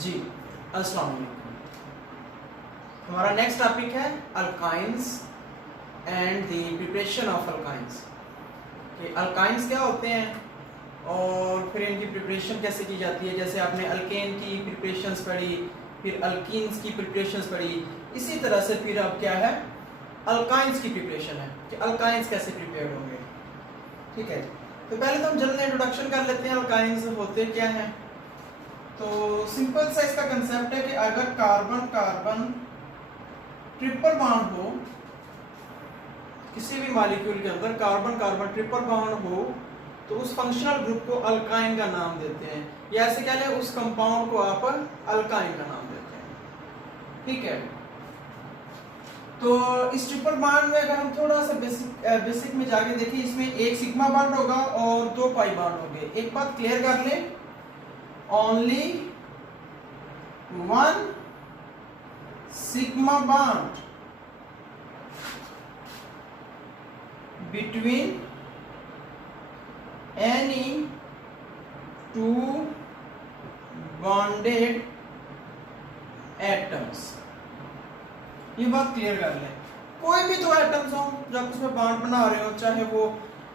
जी अस्सलाम वालेकुम। हमारा नेक्स्ट टॉपिक है alkynes and the preparation of alkynes. कि अल्काइंस क्या होते हैं और फिर इनकी प्रिपरेशन कैसे की जाती है। जैसे आपने अल्केन की प्रिपरेशंस पढ़ी, फिर अल्कीन्स की प्रिपरेशंस पढ़ी, इसी तरह से फिर अब क्या है अल्काइंस की प्रिपरेशन है कि अल्काइंस कैसे प्रिपेयर होंगे। ठीक है, तो पहले तो हम जनरल इंट्रोडक्शन कर लेते हैं अल्काइंस होते क्या हैं। तो सिंपल सा इसका कंसेप्ट है कि अगर कार्बन कार्बन ट्रिपल बॉन्ड हो, किसी भी मॉलिक्यूल के अंदर कार्बन कार्बन ट्रिपल बॉन्ड हो, तो उस फंक्शनल ग्रुप को अल्काइन का नाम देते हैं, या ऐसे कह लें उस कंपाउंड को आप अल्काइन का नाम देते हैं। ठीक है, तो इस ट्रिपल बॉन्ड में अगर हम थोड़ा सा बेसिक में जाके देखें, इसमें एक सिग्मा बॉन्ड होगा और दो पाई बॉन्ड होंगे। एक बात क्लियर कर लें, only one sigma bond between any two bonded atoms। ये बात क्लियर कर लें, कोई भी दो एटम्स हो जब उसमें बॉन्ड बना रहे हो, चाहे वो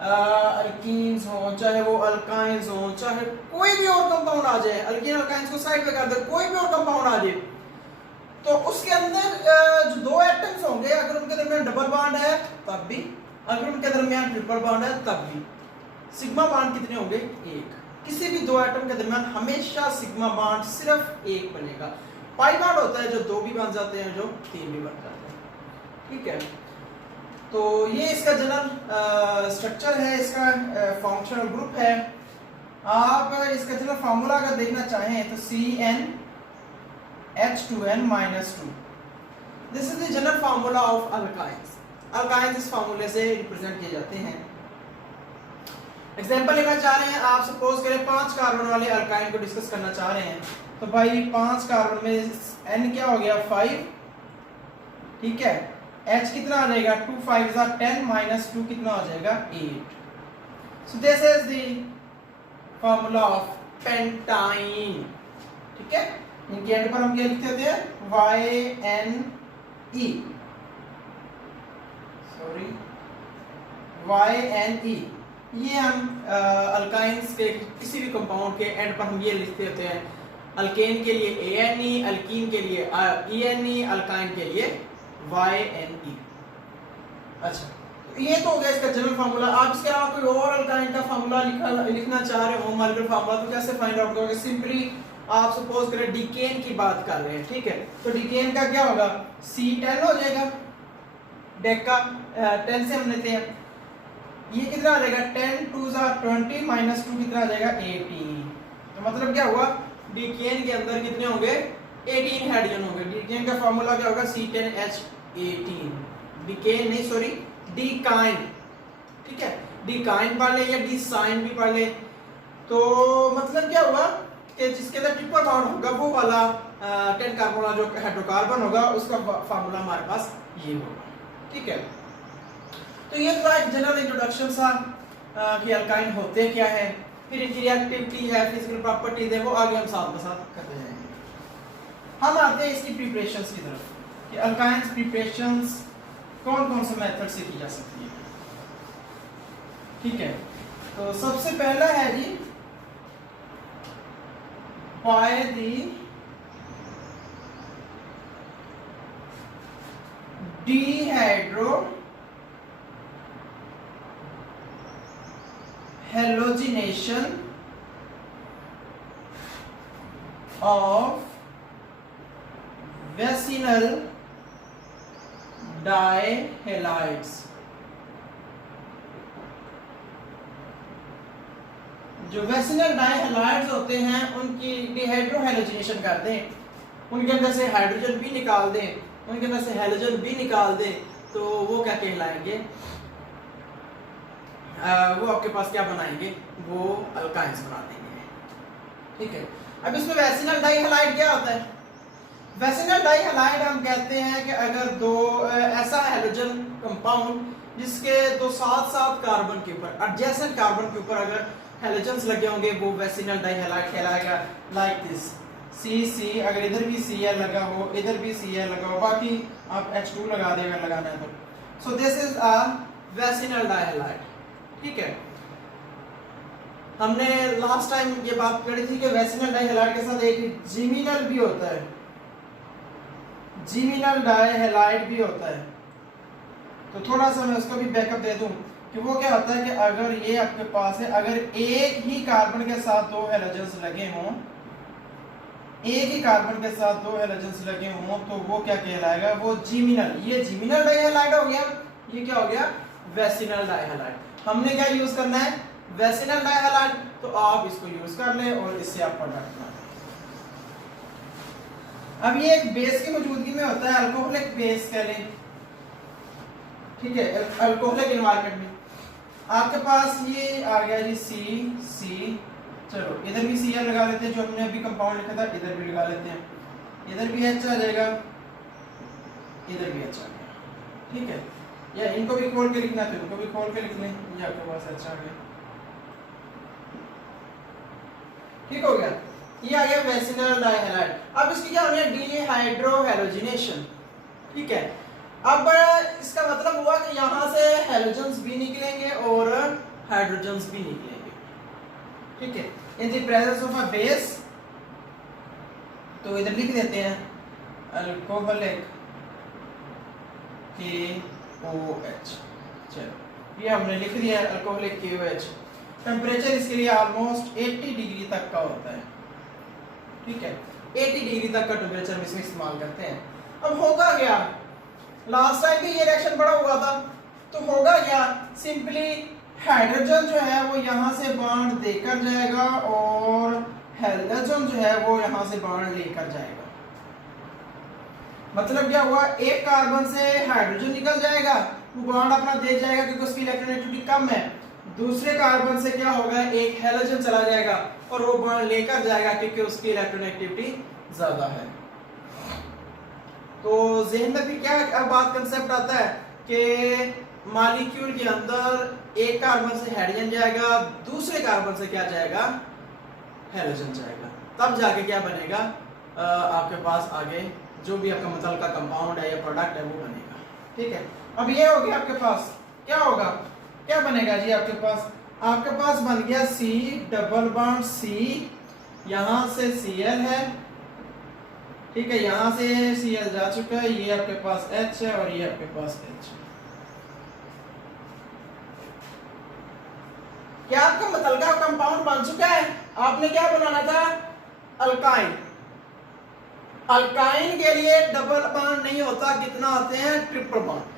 अल्कीन्स हो, चाहे वो अल्काइंस हो, चाहे कोई भी और कंपाउंड आ जाए, अल्कीन अल्काइंस को साइड पे कर दे, कोई भी और कंपाउंड आ जाए, तो उसके अंदर जो दो एटम्स होंगे, अगर उनके दरमियान डबल बॉन्ड है तब भी, अगर उनके दरमियान ट्रिपल बॉन्ड है तब भी सिग्मा बॉन्ड कितने होंगे? एक। किसी भी दो एटम के दरमियान हमेशा सिग्मा बॉन्ड सिर्फ एक बनेगा। पाई बॉन्ड होता है जो दो भी बन जाते हैं, जो तीन भी बन जाते हैं। ठीक है, तो ये इसका जनरल स्ट्रक्चर है, इसका फंक्शनल ग्रुप है। आप इसका जनरल फार्मूला अगर देखना चाहें तो CnH2n-2। This is the general formula of alkynes. Alkynes इस फार्मूले से रिप्रेजेंट किए जाते हैं। एग्जांपल लेना चाह रहे हैं आप, सपोज करें 5 कार्बन वाले अल्काइन को डिस्कस करना चाह रहे हैं, तो भाई 5 कार्बन में n क्या हो गया? 5। ठीक है, H कितना आ जाएगा? 2 5 10 माइनस 2 कितना हो जाएगा? 8। सो this is the formula of pentyne. ठीक है, इनके एंड पर हम क्या लिखते होते हैं? YNE, sorry YNE। ये हम अल्काइंस के किसी भी कंपाउंड के एंड पर हम ये लिखते होते हैं। अल्केन के लिए ANE, अल्कीन के लिए ENE, अल्काइन के लिए YNE। अच्छा, तो ये तो हो गया इसका जनरल फार्मूला। आप इसके अलावा कोई और अल्काइन का फार्मूला लिखना चाह रहे हो, मॉलिक्यूलर फार्मूला, तो कैसे फाइंड आउट करोगे? सिंपली आप सपोज करें डिकेन की बात कर रहे हैं, ठीक है, तो डिकेन का क्या होगा? C10 हो जाएगा, डेका 10 से हम लेते हैं, ये कितना आ जाएगा? 10 2 20 माइनस 2 कितना आ जाएगा? 18। तो मतलब क्या हुआ? डिकेन के अंदर कितने होंगे? 18 हाइड्रोजन होंगे। डिकेन का फार्मूला क्या होगा? C10H18। डिकेन नहीं, सॉरी, डिकाइन। ठीक है, डिकाइन पढ़ ले या डिसाइन भी पढ़ ले, तो मतलब क्या हुआ कि जिसके अंदर ट्रिपल बॉन्ड होगा वो वाला 10 कार्बन वाला जो हाइड्रोकार्बन होगा उसका फार्मूला हमारे पास ये होगा। ठीक है, तो ये तो एक जनरल इंट्रोडक्शन सा कि अल्काइन होते क्या है, फिर इनकी रिएक्टिविटी है, फिजिकल प्रॉपर्टीज है, वो आगे हम साथ में साथ करते जाएंगे। हम आते हैं इसकी प्रिपरेशंस की तरफ कि अल्काइंस प्रिपरेशंस कौन कौन से मेथड से की जा सकती है। ठीक है, तो सबसे पहला है जी by the dehydrohalogenation of vicinal dihalides। जो वेसिनल डाइहैलाइड्स होते हैं उनकी डिहाइड्रोहेलोजिनेशन करते हैं, उनके अंदर से हाइड्रोजन भी निकाल दें, उनके अंदर से हेलोजन भी निकाल दें, तो वो क्या कहलाएंगे? वो आपके पास क्या बनाएंगे? वो अल्काइंस बना देंगे। ठीक है, अब इसमें वेसिनल डाइहैलाइड क्या होता है? वेसिनल डाइहैलाइड हम कहते हैं कि अगर दो ऐसा हेलोजन कंपाउंड जिसके दो साथ साथ कार्बन के ऊपर एडजेसेंट कार्बन के ऊपर अगर हेलोजन्स लगे होंगे, वो वेसिनल डाइहैलाइड कहलाएगा। लाइक दिस सी, अगर इधर भी Cl लगा हो, इधर भी Cl लगा हो, बाकी आप H2 लगा दें अगर लगाना है तो। So this is a vicinal dihalide. ठीक है, हमने लास्ट टाइम ये बात करी थी कि वेसिनल डाइहैलाइड के साथ एक जिमिनल भी होता है, जिमिनल डाइहैलाइड भी होता है। तो थोड़ा सा मैं उसका भी बैकअप दे दूं कि वो क्या होता है कि अगर ये आपके पास है, अगर एक ही कार्बन के साथ दो हैलोजेंस लगे हों, एक ही कार्बन के साथ दो हैलोजेंस लगे हों, तो वो क्या कहलाएगा, वो जिमिनल। ये जिमिनल डाइहैलाइड हो गया, ये क्या हो गया, वेसिनल डाइहैलाइड। हमने क्या यूज करना है, वेसिनल डाइहैलाइड, तो आप इसको यूज कर लें और इससे आप प्रोडक्ट बनाएं। अब ये एक बेस की मौजूदगी में होता है, अल्कोहलिक बेस कह लें। ठीक है, अल्कोहलिक एनवायरनमेंट में आपके पास ये आ गया जी सी, चलो इधर भी Cl लगा लेते हैं, जो हमने अभी कंपाउंड लिखा था, इधर भी लगा लेते हैं, इधर भी H आ जाएगा, इधर भी H आ गया। ठीक है, या इनको भी खोल के लिखना है तो इनको भी खोल के लिख लें, ये आपके पास H आ गया। ठीक हो गया, ये आ गया वेसिनल डाइहैलाइड। अब इसकी क्या होनी है, डिहाइड्रोहैलोजिनेशन। ठीक है, अब इसका मतलब हुआ कि यहाँ से हैलोजेंस भी निकलेंगे और हाइड्रोजन्स भी निकलेंगे। ठीक है, in the presence of a base, तो इधर लिख देते हैं अल्कोहलिक KOH। चलो ये हमने लिख दिया है अल्कोहलिक KOH। टेम्परेचर इसके लिए ऑलमोस्ट 80 डिग्री तक का होता है। ठीक है, 80 डिग्री तक का टेम्परेचर हम इसमें इस्तेमाल करते हैं। अब होगा क्या, लास्ट टाइम भी ये रिएक्शन बड़ा हुआ था, तो होगा क्या, सिंपली हाइड्रोजन जो है वो यहाँ से बॉन्ड देकर जाएगा और हेलोजन जो है वो यहाँ से बॉन्ड लेकर जाएगा। मतलब क्या हुआ, एक कार्बन से हाइड्रोजन निकल जाएगा, वो बॉन्ड अपना दे जाएगा क्योंकि उसकी इलेक्ट्रोनेगेटिविटी कम है। दूसरे कार्बन से क्या होगा, एक हेलोजन चला जाएगा और वो बॉन्ड लेकर जाएगा क्योंकि उसकी इलेक्ट्रोनेगेटिविटी ज्यादा है। तो ज़हन में भी क्या अब बात कंसेप्ट आता है कि मॉलिक्यूल के अंदर एक कार्बन से हाइड्रोजन जाएगा, दूसरे कार्बन से क्या जाएगा, हेलोजन जाएगा, तब जाके क्या बनेगा, आपके पास आगे जो भी आपका मतलब का कंपाउंड है या प्रोडक्ट है वो बनेगा। ठीक है, अब ये हो गया आपके पास, क्या होगा, क्या बनेगा जी, आपके पास बन गया C डबल बॉन्ड C, यहां से Cl है। ठीक है, यहां से Cl जा चुका है, ये आपके पास H है और ये आपके पास H है। क्या आपका मतलब का कंपाउंड बन चुका है। आपने क्या बनाना था, अल्काइन। अल्काइन के लिए डबल बॉन्ड नहीं होता, कितना होते हैं, ट्रिपल बॉन्ड।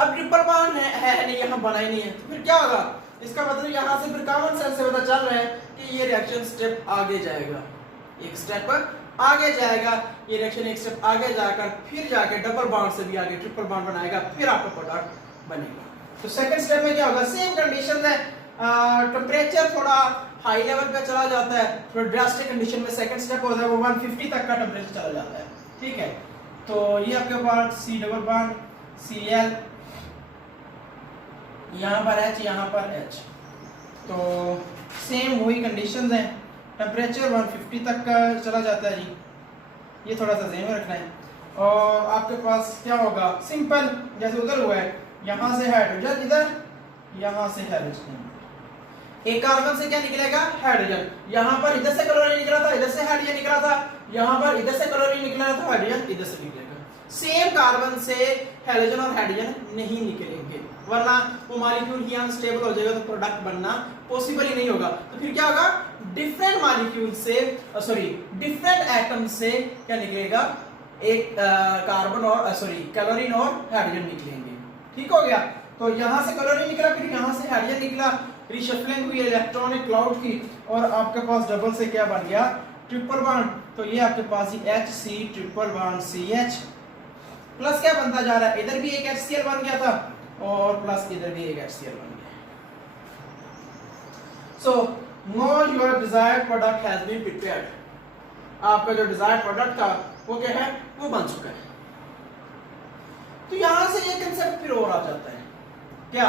अब ट्रिपल बॉन्ड है नहीं, यहाँ बना ही नहीं है, तो फिर क्या होगा, इसका मतलब यहाँ से फिर कॉमन सेंस से पता चल रहा है कि ये रिएक्शन स्टेप आगे जाएगा, एक स्टेप आगे जाएगा, ये रिएक्शन एक स्टेप आगे जाकर फिर जाके डबल बॉन्ड से भी आगे ट्रिपल बॉन्ड बनाएगा, फिर आपका प्रोडक्ट बनेगा। तो सेकंड स्टेप में क्या होगा, सेम कंडीशन है, टेम्परेचर थोड़ा हाई लेवल पे चला जाता है, थोड़ा ड्रास्टिक कंडीशन में सेकंड स्टेप होता है वो 150 तक का टेम्परेचर चला जाता है। ठीक है, तो ये आपके पास C डबल बॉन्ड Cl, यहाँ पर H, यहाँ पर H, तो सेम वही कंडीशंस हैं, टेम्परेचर 150 तक का चला जाता है जी, ये थोड़ा सा ध्यान में रखना है। और आपके पास क्या होगा, सिंपल जैसे उधर हुआ है, यहाँ से हाइड्रोजन इधर, यहाँ से हाइड्रोजन, एक कार्बन से क्या निकलेगा, हाइड्रोजन, यहाँ पर इधर से क्लोरीन निकला था, इधर से हाइड्रोजन निकला था, यहाँ पर इधर से क्लोरीन निकला था, हाइड्रोजन इधर से निकलेगा। सेम कार्बन से हाइड्रोजन और हाइड्रोजन नहीं निकलेंगे, वरना वो मॉलिक्यूल ही अनस्टेबल हो जाएगा, तो प्रोडक्ट बनना पॉसिबल ही नहीं होगा। तो फिर क्या होगा, डिफरेंट मॉलिक्यूल से डिफरेंट एटम से क्या निकलेगा, एक कार्बन और क्लोरीन और हाइड्रोजन निकलेंगे। ठीक हो गया, तो यहाँ से क्लोरीन निकला, फिर यहाँ से हाइड्रोजन निकला, रिशफलिंग हुई इलेक्ट्रॉनिक क्लाउड की, और आपके पास डबल से क्या बन गया, ट्रिपल बॉन्ड। तो ये आपके पास ही HC triple bond CH, plus क्या बनता जा रहा है, इधर भी एक HCl बन गया था और प्लस इधर भी एक HCl बन गया। So now your desired product has been prepared. आपका जो डिजायर्ड प्रोडक्ट था वो क्या है, वो बन चुका है। तो यहां से ये कंसेप्ट फिर और आ जाता है, क्या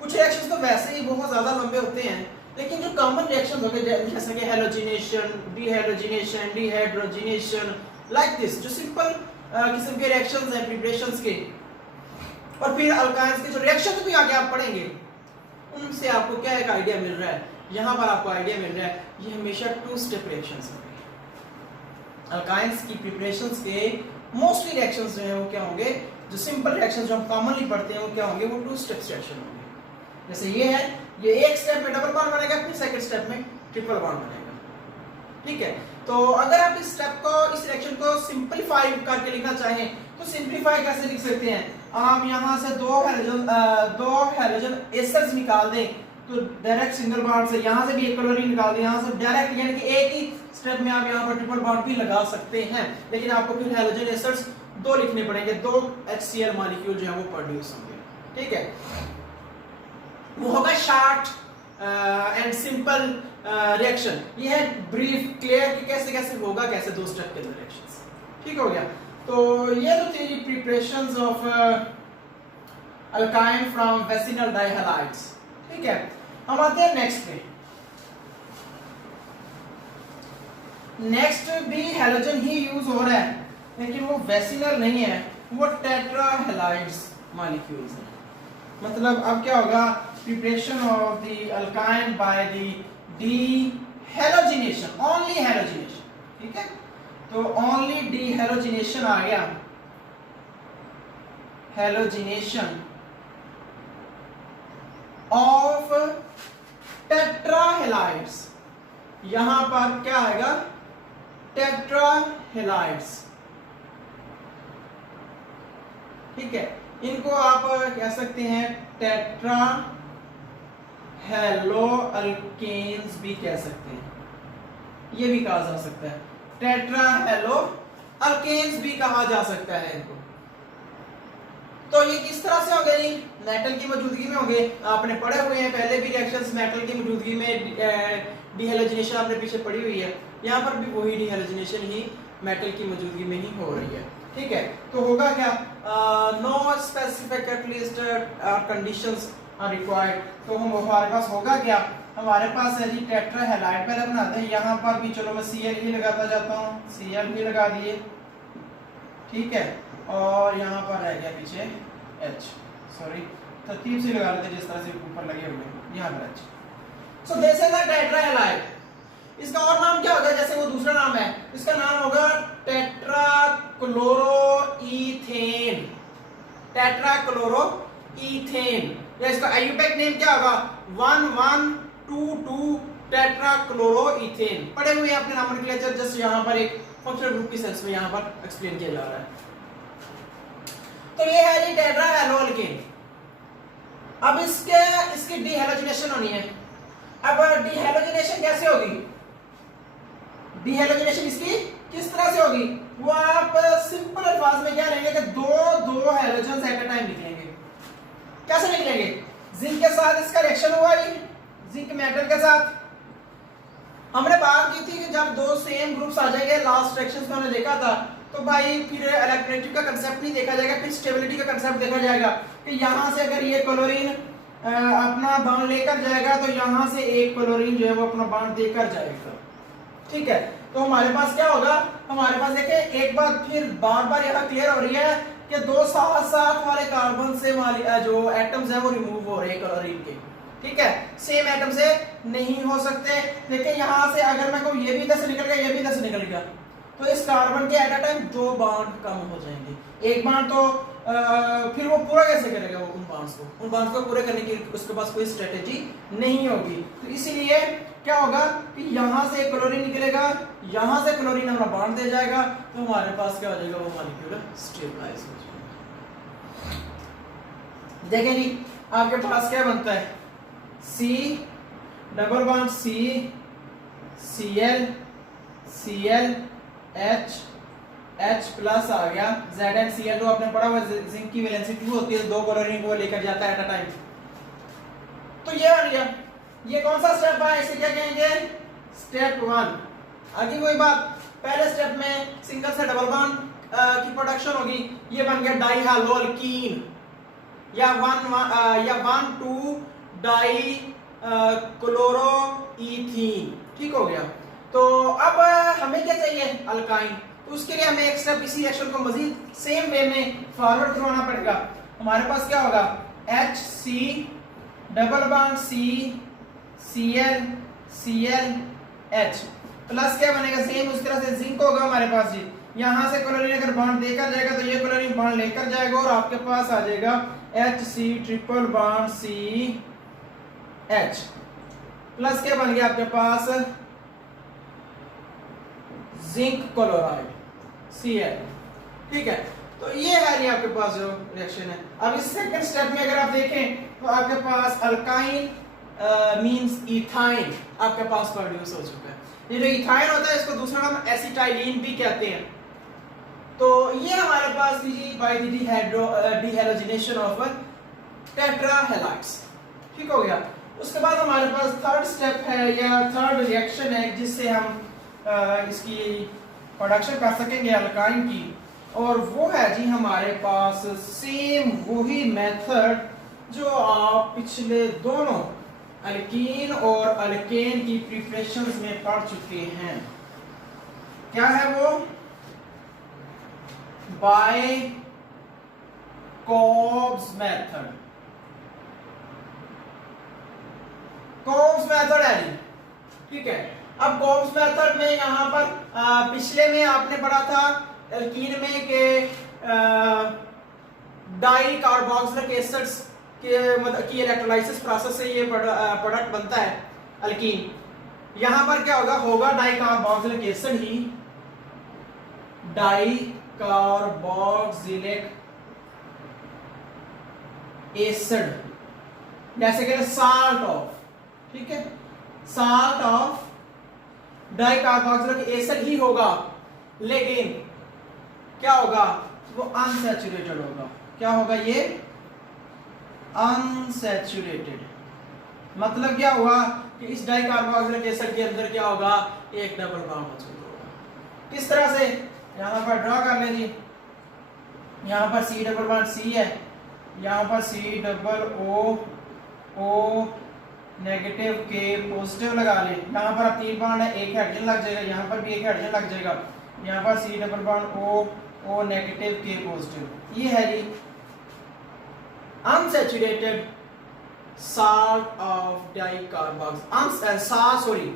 कुछ रिएक्शंस तो वैसे ही बहुत ज्यादा लंबे होते हैं, लेकिन जो कॉमन रिएक्शन होंगे जैसे कि हैलोजिनेशन, डीहैलोजिनेशन, डिहाइड्रोजिनेशन, लाइक दिस, जो सिंपल किस्म के रिएक्शंस हैं प्रिपरेशंस के, और फिर अल्काइंस के जो रिएक्शन भी आगे आप पढ़ेंगे, उनसे आपको क्या एक आइडिया मिल रहा है, यहाँ पर आपको आइडिया मिल रहा है ये हमेशा टू स्टेप रिएक्शंस होंगे। अल्काइंस की प्रिपरेशंस के मोस्टली रिएक्शंस जो है वो क्या होंगे, जो सिंपल रिएक्शंस जो हम कॉमनली पढ़ते हैं वो क्या होंगे, वो टू स्टेप रिएक्शन होंगे। जैसे ये है, ये एक स्टेप में डबल बॉन्ड बनेगा, फिर सेकंड स्टेप में ट्रिपल बॉन्ड बनेगा, ठीक है। तो अगर आप इस स्टेप को, इस रिएक्शन को सिंपलीफाई करके लिखना चाहें तो सिंपलीफाई कैसे लिख सकते हैं, आप यहाँ से दो हैलोजन एस्टर्स निकाल दें तो डायरेक्ट सिंगल बॉन्ड से, यहाँ से भी एक क्लोरीन निकाल दें, यहाँ से डायरेक्ट, यानी कि एक ही स्टेप में आप यहाँ पर ट्रिपल बॉन्ड भी लगा सकते हैं, लेकिन आपको फिर हैलोजन एस्टर्स दो लिखने पड़ेंगे, दो HCl मॉलिक्यूल जो है वो प्रोड्यूस होंगे, ठीक है। वो होगा शॉर्ट एंड सिंपल रिएक्शन। ये है ब्रीफ क्लियर कि कैसे कैसे होगा, कैसे दो स्टेप के अंदर रिएक्शंस, ठीक हो गया। तो ये तो थी प्रिपरेशंस ऑफ अल्काइन फ्रॉम वेसिनल डाइहैलाइड्स, ठीक है। हम आते हैं नेक्स्ट पे। नेक्स्ट भी हैलोजन ही यूज हो रहा है, लेकिन वो वेसिनल नहीं है, वो टेट्राहैलाइड्स मॉलिक्यूल्स हैं। मतलब अब क्या होगा, preparation of the alkyne by the dehalogenation, only halogenation, ठीक है। तो ओनली डीहैलोजिनेशन आ गया, हैलोजिनेशन ऑफ टेट्राहैलाइड्स, यहां पर क्या आएगा, टेट्राहैलाइड्स, ठीक है। इनको आप कह सकते हैं टेट्रा हेलो अल्केन्स भी कह सकते हैं, ये भी कहा जा सकता है, टेट्रा हेलो अल्केन्स भी कहा जा सकता है इनको। तो ये किस तरह से हो गए, मेटल की मौजूदगी में हो गए, आपने पढ़े हुए हैं पहले भी रिएक्शंस मेटल की मौजूदगी में, डीहैलोजिनेशन आपने पीछे पढ़ी हुई है, यहाँ पर भी वही डीहैलोजिनेशन ही मेटल की मौजूदगी में ही हो रही है, ठीक है। तो होगा क्या, no specific at least conditions are required, तो हम हमारे पास होगा क्या, हमारे पास है जी टेट्राहैलाइड, पहले बनाते हैं, यहाँ पर भी चलो मैं Cl ही लगाता जाता हूँ, Cl भी लगा दिए, ठीक है, और यहाँ पर रह गया पीछे H, सॉरी तरतीब से लगा लेते जिस तरह से ऊपर लगे हुए, यहाँ पर H। So this is the tetrahalide. इसका और नाम क्या होगा, जैसे वो दूसरा नाम है, इसका नाम होगा टेट्राक्लोरोईथेन, टेट्राक्लोरोईथेन, या इसका आईयूपैक नेम क्या होगा, 1122 टेट्राक्लोरोईथेन। पढ़े हुए अपने नोमेनक्लेचर, जस्ट यहाँ पर एक फंक्शनल ग्रुप की सेंस में यहाँ पर एक्सप्लेन किया जा रहा है। तो ये है जी टेट्राहेलोअल्केन। अब इसकी डीहैलोजिनेशन होनी है। अब डीहैलोजिनेशन कैसे होगी, डीहैलोजिनेशन इसकी किस तरह से होगी, वो आप सिंपल अल्फाज में क्या लेंगे कि दो हैलोजन्स एट अ टाइम लिखेंगे। कैसे लिखेंगे, जिंक के साथ इसका रिएक्शन हुआ, ये जिंक मेटल के साथ। हमने बात की थी कि जब दो सेम ग्रुप्स आ जाएंगे, लास्ट रिएक्शंस में हमने देखा था, तो भाई फिर इलेक्ट्रोनेगेटिव का कांसेप्ट नहीं देखा जाएगा, फिर स्टेबिलिटी का कांसेप्ट देखा जाएगा कि यहाँ से अगर ये क्लोरीन अपना बॉन्ड लेकर जाएगा तो यहाँ से एक क्लोरीन जो है वो अपना बॉन्ड देकर जाएगा, ठीक है। तो हमारे पास क्या होगा, हमारे पास देखिए एक बात फिर बार बार यहाँ क्लियर हो रही है कि दो साथ साथ वाले कार्बन से जो एटम्स है वो रिमूव हो रहे हैं क्लोरीन के, ठीक है, सेम एटम से नहीं हो सकते। देखिए यहाँ से अगर मैं कहूँ ये भी 10 निकल गया, ये भी 10 निकल गया, तो इस कार्बन के एट अ टाइम 2 बॉन्ड कम हो जाएंगे, एक बॉन्ड तो फिर वो पूरा कैसे करेगा, वो उन बॉन्ड्स को पूरे करने की उसके पास कोई स्ट्रेटेजी नहीं होगी। तो इसीलिए क्या होगा कि यहाँ से एक क्लोरीन निकलेगा, यहाँ से क्लोरीन अपना बॉन्ड दे जाएगा, तो हमारे पास क्या हो जाएगा, वो मॉलिक्यूल स्टेबलाइज हो जाएगा। देखिए जी आपके पास क्या बनता है, C double bond C Cl Cl H H plus आ गया ZnCl2, आपने पढ़ा हुआ जिंक की वैलेंसी 2 होती है, 2 क्लोरीन को लेकर जाता है एट अ टाइम। तो ये बन गया, ये कौन सा स्टेप है, इसे क्या कहेंगे, स्टेप 1। आगे वही बात, पहले स्टेप में सिंगल से डबल बॉन्ड की प्रोडक्शन होगी, ये बन गया डाइहालोअल्कीन, या 1,2 डाई क्लोरोईथीन। ठीक हो गया। तो अब हमें क्या चाहिए, अल्काइन। तो उसके लिए हमें एक स्टेप इसी रिएक्शन को मजीद सेम वे में फॉरवर्ड करवाना पड़ेगा। हमारे पास क्या होगा, HC double bond ClClH plus क्या बनेगा, सेम उस तरह से जिंक होगा हमारे पास जी। यहां से क्लोरीन अगर बॉन्ड देकर जाएगा तो ये क्लोरीन बॉन्ड लेकर जाएगा और आपके पास आ जाएगा HC triple bond CH plus क्या बन गया आपके पास, जिंक क्लोराइड Cl। ठीक है, तो ये है ये आपके पास जो रिएक्शन है। अब इस सेकंड स्टेप में अगर आप देखें तो आपके पास अल्काइन मींस इथाइन आपके पास प्रोड्यूस हो चुका है। ये जो इथाइन होता है इसको दूसरा नाम एसिटाइलिन भी कहते हैं। तो ये हमारे पास बाय द डिहाइड्रोजिनेशन ऑफ टेट्राहेलाइड्स। ठीक हो गया। उसके बाद हमारे पास थर्ड स्टेप है या थर्ड रिएक्शन है जिससे हम इसकी प्रोडक्शन कर सकेंगे अल्काइन की, और वो है जी हमारे पास सेम वही मेथड जो आप पिछले दोनों अल्कीन और अल्केन की प्रिपरेशंस में पढ़ चुके हैं। क्या है वो, by Kolbe's method. Kolbe's method है जी। ठीक है, अब कॉब्स मेथड में यहां पर पिछले में आपने पढ़ा था एल्कीन में के डाई कार्बोक्सिलिक एसिड्स के मतलब की इलेक्ट्रोलाइसिस प्रोसेस से ये प्रोडक्ट बनता है अल्कीन। यहां पर क्या होगा डाई कार्बोक्सिलिक एसिड ही डाई कार्बोक्सिलिक एसिड, जैसे कि साल्ट ऑफ, ठीक है, salt of di carboxylic acid ही होगा, लेकिन क्या होगा, वो अनसैचुरेटेड होगा। क्या होगा ये, अनसैचुरेटेड। मतलब क्या हुआ कि इस डाई कार्बोक्सिलिक एसिड के अंदर क्या होगा, एक डबल बॉन्ड मौजूद होगा। किस तरह से, यहां पर ड्रॉ कर लें जी। यहां पर C डबल बॉन्ड C है, यहां पर C डबल O नेगेटिव के पॉजिटिव लगा ले। यहां पर अब 3 बॉन्ड है, एक हाइड्रोजन लग जाएगा, यहां पर भी एक हाइड्रोजन लग जाएगा। यहां पर C double bond O negative के पॉजिटिव। ये है जी unsaturated salt of dicarboxylic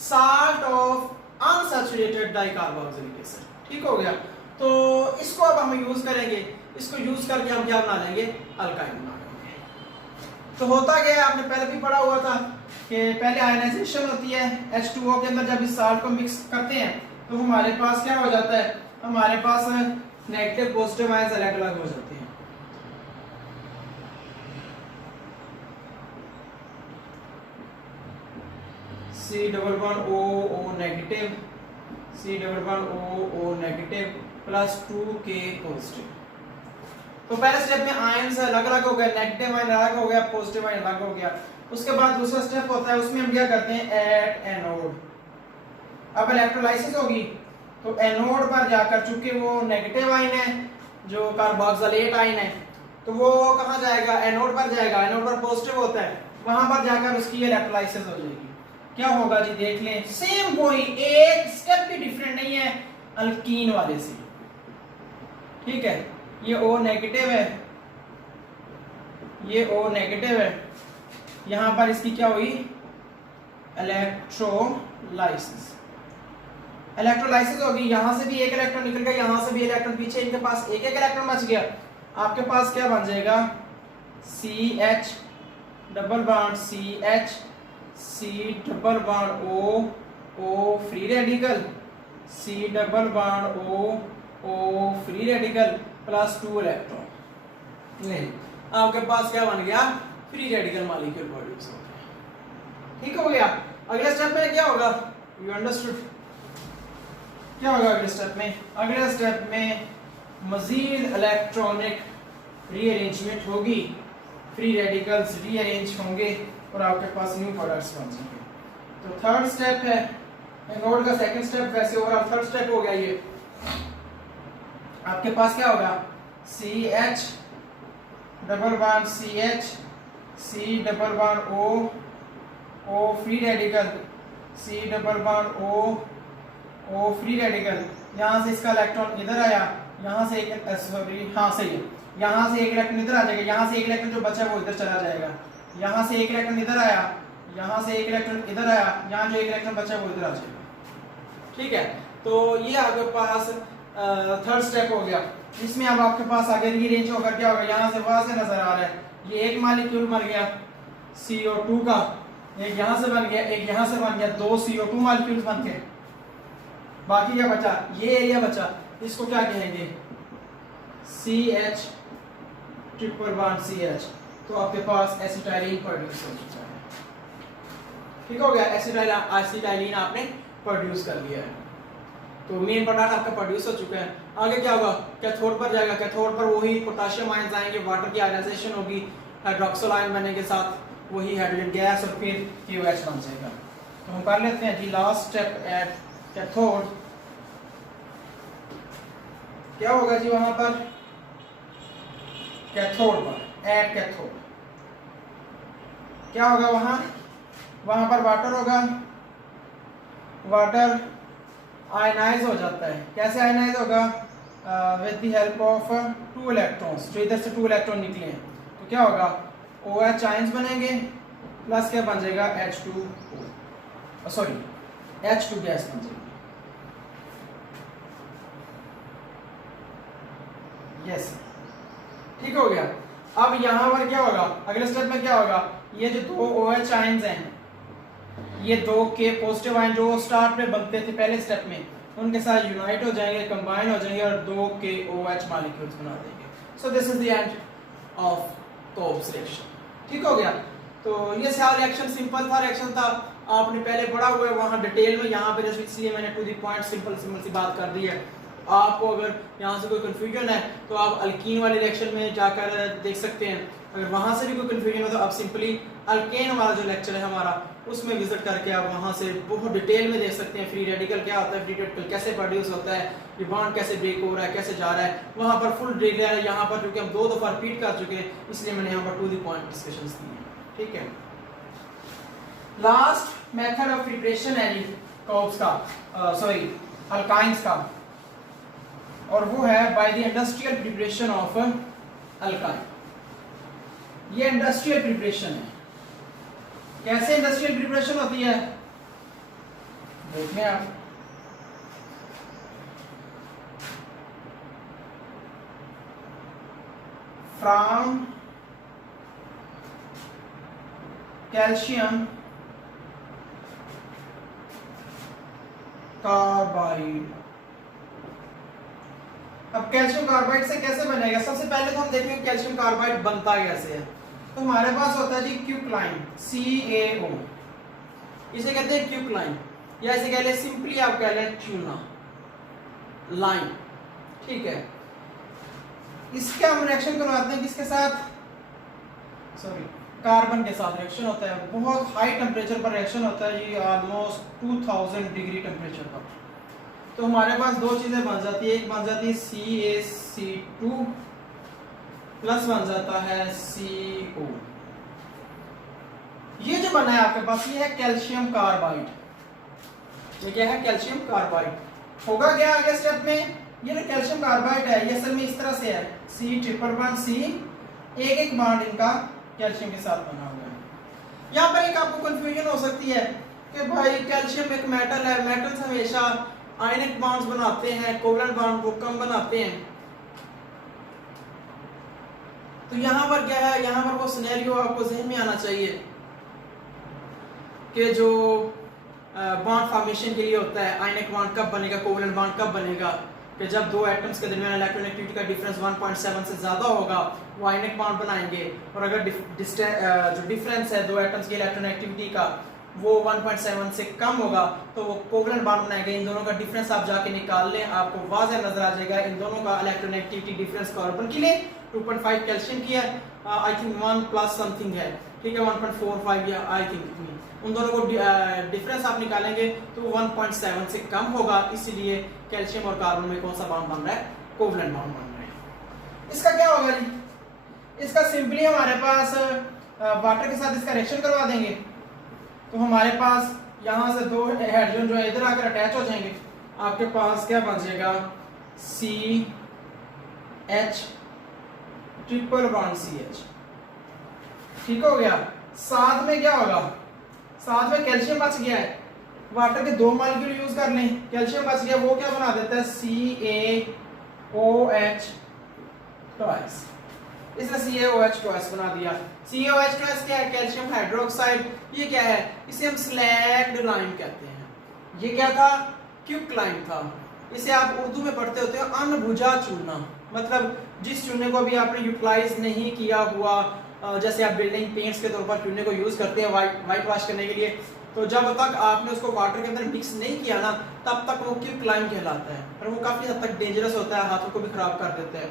salt of unsaturated dicarboxylic acid. ठीक हो गया। तो इसको अब हम यूज करेंगे, इसको यूज करके हम क्या बना लेंगे, अल्काइन बना लेंगे। तो होता क्या है, आपने पहले भी पढ़ा हुआ था कि पहले आयनाइजेशन होती है H2O के अंदर। जब इस साल्ट को मिक्स करते हैं तो हमारे पास क्या हो जाता है, हमारे पास नेगेटिव पॉजिटिव आयंस अलग अलग हो जाते हैं। C double bond O negative, C double bond O negative plus 2K positive. तो पहले स्टेप में आयंस अलग अलग हो गए, नेगेटिव आयन अलग हो गया, पॉजिटिव आयन अलग हो गया। उसके बाद दूसरा स्टेप होता है, उसमें हम क्या करते हैं, एट एनोड। अब इलेक्ट्रोलाइसिस होगी तो एनोड पर जाकर, चूंकि वो नेगेटिव आयन है जो कार्बोक्सिलेट आयन है, तो वो कहां जाएगा, एनोड पर जाएगा। एनोड पर पॉजिटिव होता है, वहां पर जाकर उसकी इलेक्ट्रोलाइसिस हो जाएगी। क्या होगा जी, देख लें, सेम वही, एक स्टेप भी डिफरेंट नहीं है अल्कीन वाले से। ठीक है, ये O नेगेटिव है, ये O नेगेटिव है, यहां पर इसकी क्या हुई, इलेक्ट्रोलाइसिस। इलेक्ट्रोलाइसिस होगी, यहां से भी एक इलेक्ट्रॉन निकल गया, यहां से भी इलेक्ट्रॉन, पीछे इनके पास एक एक इलेक्ट्रॉन बच गया। आपके पास क्या बन जाएगा, CH double bond CH, C double bond O free radical, C double bond O free radical plus 2 electron. नहीं, आपके पास क्या बन गया, फ्री रेडिकल मॉलिक्यूल प्रोड्यूस हो गया। ठीक हो गया। अगले स्टेप में क्या होगा, यू अंडरस्टूड। क्या होगा अगले स्टेप में, अगले स्टेप में मजीद इलेक्ट्रॉनिक रीअरेंजमेंट होगी, फ्री रेडिकल्स रीअरेंज होंगे और आपके पास न्यू प्रोडक्ट्स बन जाएंगे। तो थर्ड स्टेप है एनोड का, सेकंड स्टेप वैसे ओवरऑल थर्ड स्टेप हो गया। ये आपके पास क्या होगा, CH double bond CH, C double bond O free radical, C double bond O free radical, यहाँ से इसका इलेक्ट्रॉन इधर आया, यहाँ से एक सॉरी हाँ सही है, यहाँ से एक इलेक्ट्रॉन इधर आ जाएगा, यहाँ से एक इलेक्ट्रॉन जो बचा वो इधर चला जाएगा, यहाँ से एक इलेक्ट्रॉन इधर आया, यहाँ से एक इलेक्ट्रॉन इधर आया, यहाँ जो एक इलेक्ट्रॉन बचा वो इधर आ जाएगा। ठीक है, तो ये आपके पास थर्ड स्टेप हो गया। इसमें अब आपके पास आगे रीअरेंज होकर क्या होगा, यहाँ से वहां से नजर आ रहा है, ये एक मॉलिक्यूल बन गया CO2 का, एक यहाँ से बन गया, एक यहाँ से बन गया, 2 CO2 मॉलिक्यूल्स बन के, बाकी क्या बचा, ये एरिया बचा, इसको क्या कहेंगे, CH ट्रिपल बॉन्ड CH। तो आपके पास एसिटाइलिन प्रोड्यूस हो चुका है। ठीक हो गया, एसिटाइलिन आपने प्रोड्यूस कर लिया है, तो मेन प्रोडक्ट आपका प्रोड्यूस हो चुका है। आगे क्या होगा, कैथोड पर जाएगा, कैथोड पर वही पोटेशियम आयंस आएंगे, वाटर की आयनाइजेशन होगी, हाइड्रोक्सिल आयन बनने के साथ वही हाइड्रोजन गैस और फिर KOH बन जाएगा। तो हम कर लेते हैं जी लास्ट स्टेप एट कैथोड। क्या होगा जी वहां पर, कैथोड पर एट कैथोड क्या होगा, वहां पर वाटर होगा, वाटर आयनाइज हो जाता है। कैसे आयनाइज होगा, with the help of 2 electrons, जो इधर से 2 इलेक्ट्रॉन निकले हैं, तो क्या होगा, OH आयंस बनेंगे प्लस क्या बन जाएगा, H2O सॉरी H2 गैस बन जाएगी। यस, ठीक हो गया। अब यहां पर क्या होगा, अगले स्टेप में क्या होगा, ये जो 2 OH आयंस हैं, ये 2 के पॉजिटिव आयन जो स्टार्ट में बनते थे पहले स्टेप में, उनके साथ यूनाइट हो जाएंगे, कंबाइन हो जाएंगे और 2 के OH मॉलिक्यूल्स बना देंगे। So this is the end of Kolbe's reaction. ठीक हो गया, तो ये सारा रिएक्शन सिंपल था, रिएक्शन था, आपने पहले पढ़ा हुआ है वहां डिटेल में, यहाँ पे इसलिए मैंने टू द पॉइंट सिंपल सी बात कर दी है। आपको अगर यहाँ से कोई कंफ्यूजन है तो आप अल्कीन वाले रिएक्शन में जाकर देख सकते हैं, अगर वहां से भी कोई कंफ्यूजन हो तो आप सिंपली अल्केन वाला जो लेक्चर है हमारा उसमें विजिट करके आप वहां से बहुत डिटेल में देख सकते हैं, फ्री रेडिकल क्या होता है, फ्री रेडिकल कैसे प्रोड्यूस होता है, ये बॉन्ड कैसे ब्रेक हो रहा है, कैसे जा रहा है, वहां पर फुल डिटेल है। यहाँ पर क्योंकि हम 2 दफा रिपीट कर चुके हैं इसलिए मैंने यहाँ पर टू द पॉइंट डिस्कशंस दी हैं। ठीक है, लास्ट मेथड ऑफ प्रिपरेशन है जी कोब्स का, सॉरी अल्काइंस का, और वो है by the industrial preparation of alkyne. ये इंडस्ट्रियल प्रिपरेशन है। कैसे इंडस्ट्रियल प्रिपरेशन होती है देखिए आप, फ्रॉम कैल्शियम कार्बाइड। अब कैल्शियम कार्बाइड से कैसे बनेगा, सबसे पहले तो हम देखेंगे कैल्शियम कार्बाइड बनता कैसे है। तो हमारे पास होता है जी क्यूक्लाइन, CaO, इसे कहते हैं क्यूक्लाइन, या इसे कह ले सिंपली आप कह लें ट्यूना लाइन। ठीक है, इसका हम रिएक्शन करवाते हैं किसके साथ, सॉरी कार्बन के साथ रिएक्शन होता है, बहुत हाई टेम्परेचर पर रिएक्शन होता है जी, ऑलमोस्ट 2000 डिग्री टेम्परेचर पर। तो हमारे पास 2 चीजें बन जाती है, एक बन जाती है CaC2 प्लस बन जाता है CO। ये जो बना है आपके पास ये है कैल्शियम कार्बाइड, ये क्या है कैल्शियम कार्बाइड। होगा क्या आगे स्टेप में, ये जो कैल्शियम कार्बाइड है ये असल में इस तरह से है, C ट्रिपल बॉन्ड C, एक बॉन्ड इनका कैल्शियम के साथ बना हुआ है। यहाँ पर एक आपको कंफ्यूजन हो सकती है कि भाई कैल्शियम एक मेटल है, मेटल्स हमेशा आयनिक बॉन्ड्स बनाते हैं, कोवलेंट बॉन्ड को कम बनाते हैं। तो यहाँ पर क्या है, यहाँ पर वो सिनेरियो आपको ज़हन में आना चाहिए कि जो बॉन्ड फॉर्मेशन के लिए होता है, आयनिक बॉन्ड कब बनेगा, कोवलेंट बॉन्ड कब बनेगा, कि जब 2 एटम्स के दरमियान इलेक्ट्रोनेगेटिविटी का डिफरेंस 1.7 से ज्यादा होगा वो आयनिक बॉन्ड बनाएंगे, और अगर जो डिफरेंस है 2 एटम्स की इलेक्ट्रोनेगेटिविटी का वो 1.7 से कम होगा तो वो कोवलेंट बॉन्ड बनाएंगे। इन दोनों का डिफरेंस आप जाके निकाल लें, आपको वाज़ेह नजर आ जाएगा इन दोनों का इलेक्ट्रोनेगेटिविटी डिफरेंस कार्बन के लिए 2.5 कैल्शियम की है, आई थिंक 1 प्लस समथिंग है, ठीक है 1.45 या आई थिंक, उन दोनों को डिफरेंस आप निकालेंगे तो 1.7 से कम होगा, इसीलिए कैल्शियम और कार्बन में कौन सा बॉन्ड बन रहा है, कोवलेंट बॉन्ड बन रहा है। इसका क्या होगा जी, इसका सिंपली हमारे पास वाटर के साथ इसका रिएक्शन करवा देंगे तो हमारे पास यहाँ से दो हाइड्रोजन जो है इधर आकर अटैच हो जाएंगे, आपके पास क्या बन जाएगा CH ट्रिपल बॉन्ड CH। ठीक हो गया। साथ में क्या होगा, साथ में कैल्शियम बच गया है, वाटर के दो मॉलिक्यूल यूज कर लें, कैल्शियम बच गया, वो क्या बना देता है CaOH ट्वाइस। इसने CaOH ट्वाइस बना दिया। CaOH ट्वाइस क्या है, कैल्शियम हाइड्रोक्साइड। ये क्या है, इसे हम स्लैग्ड लाइम कहते हैं। ये क्या था, क्विक लाइम था। इसे आप उर्दू में पढ़ते होते हो अनबुझा चूना, मतलब जिस चूने को भी आपने यूटिलाइज नहीं किया हुआ, जैसे आप बिल्डिंग पेंट्स के तौर पर चूने को यूज करते हैं वाइट वॉश करने के लिए, तो जब तक आपने उसको वाटर के अंदर मिक्स नहीं किया ना, तब तक वो क्विक लाइम कहलाता है, और वो काफी हद तक डेंजरस होता है, हाथों को भी खराब कर देता है।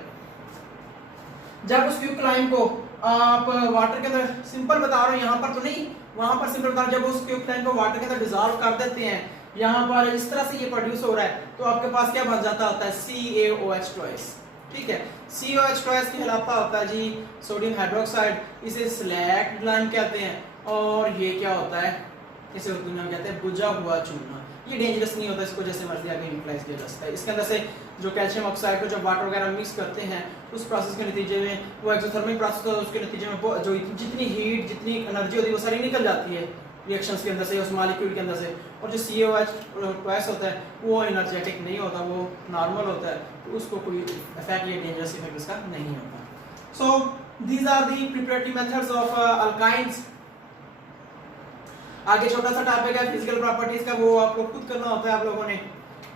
जब उस क्विक लाइम को आप वाटर के अंदर, सिंपल बता रहा हूँ यहाँ पर तो नहीं, वहां पर सिंपल बता रहा हूँ, जब उस क्विक लाइम को वाटर के अंदर डिसॉल्व कर देते हैं, यहाँ पर इस तरह से ये प्रोड्यूस हो रहा है, तो आपके पास क्या बन जाता होता है CaOH ट्वाइस। ठीक है, CaOH ट्वाइस कहलाता होता है जी सोडियम हाइड्रोक्साइड, इसे स्लैग्ड लाइम कहते हैं। और ये क्या होता है, इसे उर्दू में कहते हैं बुझा हुआ चूना। ये डेंजरस नहीं होता, इसको जैसे मर्जी आगे यूटिलाइज किया जा सकता है। इसके अंदर से जो कैल्शियम ऑक्साइड को जब वाटर वगैरह मिक्स करते हैं, उस प्रोसेस के नतीजे में, वो एक्सोथर्मिक प्रोसेस होता है, उसके नतीजे में जो जितनी हीट, जितनी एनर्जी होती है, वो सारी निकल जाती है रिएक्शंस के अंदर से, उस मॉलिक्यूल के अंदर से। और जो CaOH ट्वाइस होता है वो एनर्जेटिक नहीं होता, वो नॉर्मल होता है, तो उसको कोई इफेक्ट या डेंजरस इफेक्ट इसका नहीं होता। So these are the preparatory methods of alkynes. आगे छोटा सा टॉपिक है फिजिकल प्रॉपर्टीज का, वो आपको खुद करना होता है आप लोगों ने।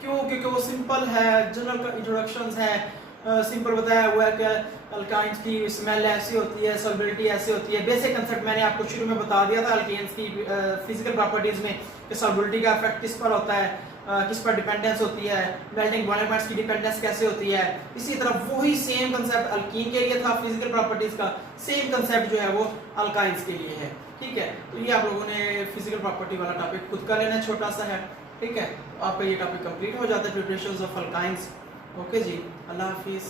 क्यों, क्योंकि वो सिंपल है, जनरल इंट्रोडक्शंस है, सिंपल बताया हुआ है कि अल्काइंस की स्मेल ऐसी होती है, सॉल्युबिलिटी ऐसी होती है। बेसिक कंसेप्ट मैंने आपको शुरू में बता दिया था अल्केन्स की फिजिकल प्रॉपर्टीज में, कि सॉल्युबिलिटी का इफेक्ट किस पर होता है, किस पर डिपेंडेंस होती है, मेल्टिंग बॉइलिंग पॉइंट्स की डिपेंडेंस कैसे होती है। इसी तरह वही सेम कंसेप्ट अल्कीन के लिए था, फिजिकल प्रॉपर्टीज का सेम कंसेप्ट जो है वो अल्काइंस के लिए है। ठीक है, तो ये आप लोगों ने फिजिकल प्रॉपर्टी वाला टॉपिक खुद का लेना, छोटा सा है। ठीक है, तो आपका ये टॉपिक कंप्लीट हो जाता है, प्रिपरेशंस ऑफ अल्काइंस। ओके जी, अल्लाह हाफिज़।